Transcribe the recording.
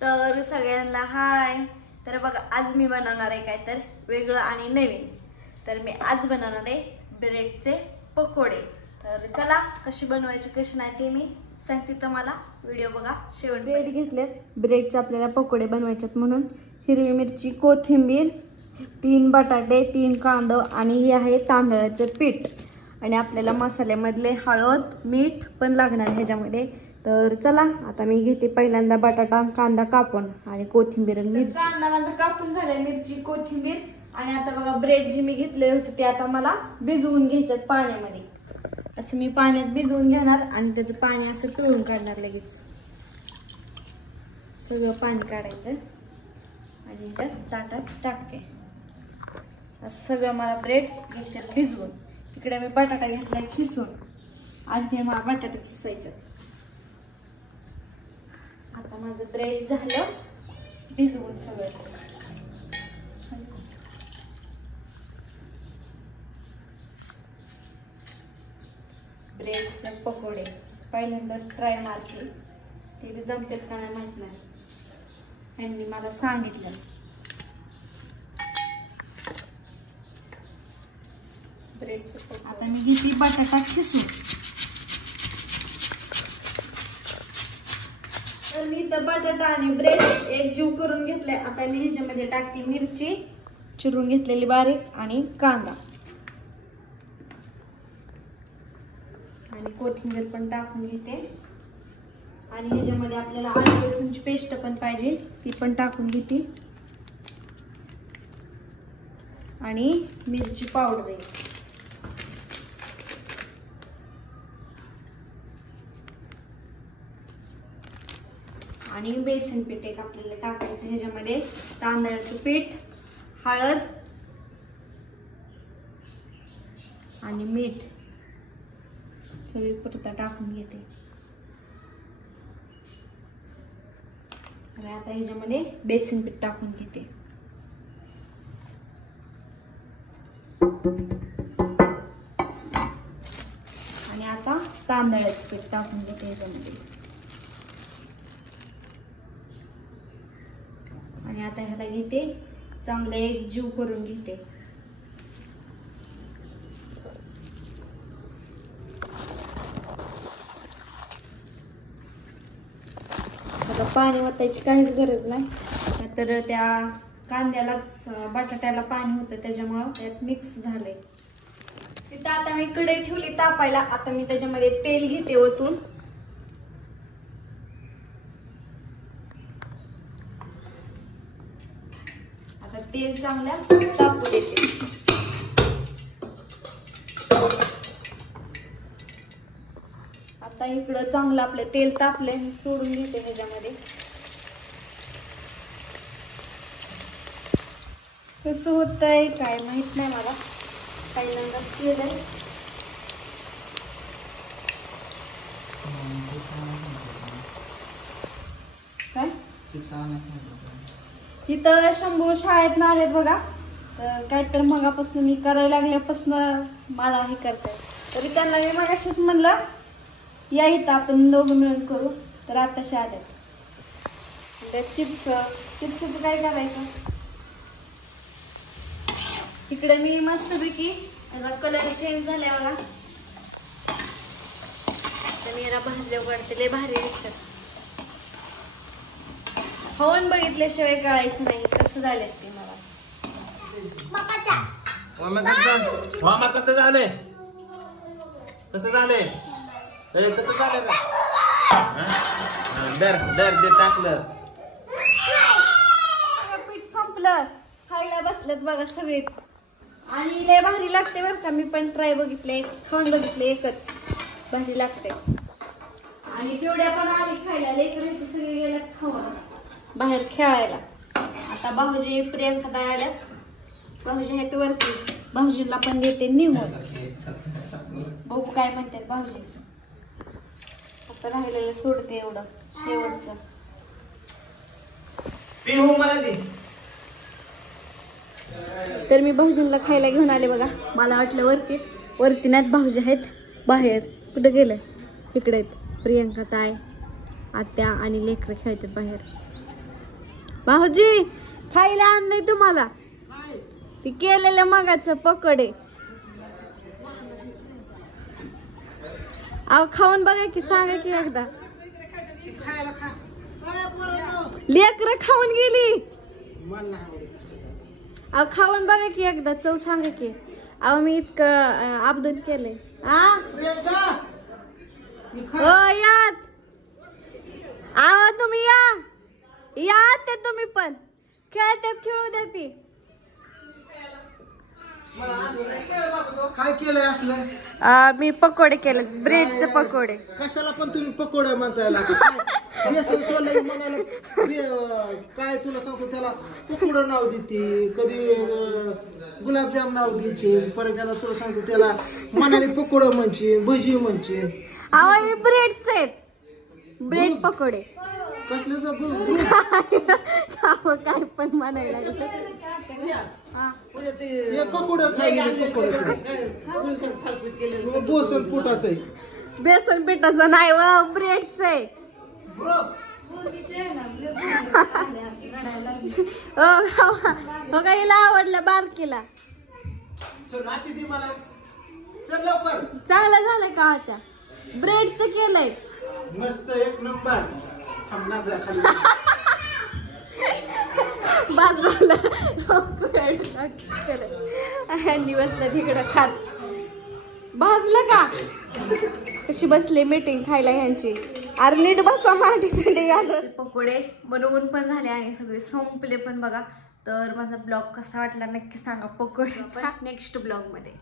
तर सगळ्यांना हाय. तर बघा आज मी बनवणार आहे काय तर वेगळं आणि नवीन. तर मी आज बनवणार आहे ब्रेडचे पकोडे. तर चला कशी बनवायची कशी नाही ते मी सांगते तुम्हाला. व्हिडिओ बघा शेवट. ब्रेड घेतलेत, ब्रेडचे आपल्याला पकोडे बनवायचेत म्हणून हिरवी मिरची, कोथिंबीर, 3 बटाटे, 3 कांदा आणि हे आहे तांदळाचं पीठ. आणि आपल्याला मसाल्यामधले हळद मीठ पण लागणार ह्याच्यामध्ये. तर चला आता मी घेते पहिल्यांदा बटाटा कांदा कापून आणि कोथिंबीर आणि मिरची. कांदा माझा कापून झालाय, मिरची कोथिंबीर. आणि आता बघा ब्रेड जे मी घेतले होते ते आता मला भिजवून घ्यायच्यात पाण्यामध्ये. असं मी पाण्यात भिजवून घेणार आणि त्याचं पाणी असं पिळून काढणार. लगेच सगळं पाणी काढायचं आणि ह्याच्यात ताटात टाकते. असं सगळं मला ब्रेड घ्यायच्यात भिजवून. इकडे मी बटाटा घेतलाय खिसून आणि हे मला बटाटा खिसायच्यात. आता माझं ब्रेड झालं भिजवून सगळं. ब्रेडचे पकोडे पहिल्यांदाच ट्राय मारते, ते बी जमतात का नाही माहित नाही, यांनी मला सांगितलं. ब्रेडचं आता मी घेते बटाटा खिसून. तर मी तर बटाटा आणि ब्रेड एक जीव करून घेतले. आता मी ह्याच्यामध्ये टाकते मिरची चिरून घेतलेली बारीक आणि कांदा आणि कोथिंबीर पण टाकून घेते. आणि ह्याच्यामध्ये आपल्याला आलं लसूणची पेस्ट पण पाहिजे, ती पण टाकून घेते. आणि मिरची पावडर आहे. आणि बेसन पीठ एक आपल्याला टाकायचं ह्याच्यामध्ये. तांदळाचं पीठ, हळद आणि मीठ चवीपुरता टाकून घेते. आणि आता ह्याच्यामध्ये बेसन पीठ टाकून घेते. आणि आता तांदळाचं पीठ टाकून घेते ह्याच्यामध्ये. आणि आता ह्याला घेते चांगलं एक जीव करून घेते. आता पाणी ओतायची काहीच गरज नाही, तर त्या कांद्यालाच बटाट्याला पाणी होतं त्याच्यामुळं त्यात मिक्स झालंय. तिथं आता मी कढई ठेवली तापायला. आता मी त्याच्यामध्ये तेल घेते ओतून. आता तेल चांगल्या तापू देते. आता इकडं चांगलं आपलं तेल तापले, सोडून घेते ह्याच्यामध्ये. कसं होतंय काय माहित नाही मला, पहिल्यांदाच केलंय. काय इथं शंभू शाळेत आलेत बघा. तर काय तर मगापासून मी करायला लागल्यापासून मला हे करताय. तरी त्यांना मी मगाशीच म्हणलं या इथं आपण दोघं मिळून करू. तर आताशी आल्यात. त्यात चिप्सचं काय करायचं. इकडे मी मस्तपैकी त्याचा कलर चेंज झालाय बघा. तर मी याला भाजल्या काढते, लय भारी दिसतात. खाऊन बघितल्याशिवाय कळायचं नाही कसं झालंय ते मला. मामा कसं झालंय, कसं झालंय, कसं झालं दर दर दे टाकलं. पीठ संपलं, खायला बसलेत बघा सगळेच. आणि लय भारी लागते बरं का. मी पण ट्राय बघितले, खाऊन बघितले, एकच भारी लागते. आणि पिवड्या पण आली खायला. लेकरं सगळे गेल्यात खाऊन बाहेर खेळायला. आता भाऊजी प्रियंका ताई आल्यात. भाऊजी आहेत वरती, भाऊजीला पण देते निवड. बघू काय म्हणतात भाऊजी. आता राहिलेलं सोडते एवढं शेवटचं. तर मी भाऊजींना खायला घेऊन आले बघा. मला वाटलं वरती नाहीत, भाऊजी आहेत बाहेर. कुठं गेलं, इकडे आहेत प्रियंका ताई, आत्या आणि लेकरं खेळतात बाहेर. भाऊजी खायला आणलंय तुम्हाला ते केलेलं मगाचं पकोडे. अहो खाऊन बघा की, सांगा की एकदा. लेकरं खाऊन गेली. अहो खाऊन बघा की एकदा, चव सांगा की. अहो मी इतकं आबदून केलंय. हो यात. अहो तुम्ही या ते तुम्ही पण खेळतात, खेळू द्या ती. काय केलंय असलं? मी पकोडे केले, ब्रेडचे पकोडे. कशाला पण तुम्ही पकोडे म्हणताय बेसन सोललं म्हणाला काय तुला सांगतो, त्याला पकोडं नाव देते, कधी गुलाबजाम नाव द्यायचे, परत त्याला तुला सांगतो त्याला मनाने पकोडं म्हणचे, भजी म्हणचे. अहो हे ब्रेडचे, ब्रेड पकोडे. कसल्याच काय पण म्हणायला लागलं. पकोडं खायला बोसन पोटाच आहे. बेसन पिठाचं नाही व ब्रेडचं आहे. बघा हिला आवडलं बारकीला. चल लवकर. चांगलं झालं का आता? ब्रेडचं केलंय मस्त एक नंबर. बाजूला ह्यांनी बसलं तिकडं खात. भाजलं का? कशी बसले मीटिंग खायला ह्यांची. अरे नीट बसा मांडीकडे घालून. पकोडे बनवून पण झाले आणि सगळे संपले पण बघा. तर माझा ब्लॉग कसा वाटला नक्की सांगा पकोडेचा नेक्स्ट ब्लॉग मध्ये.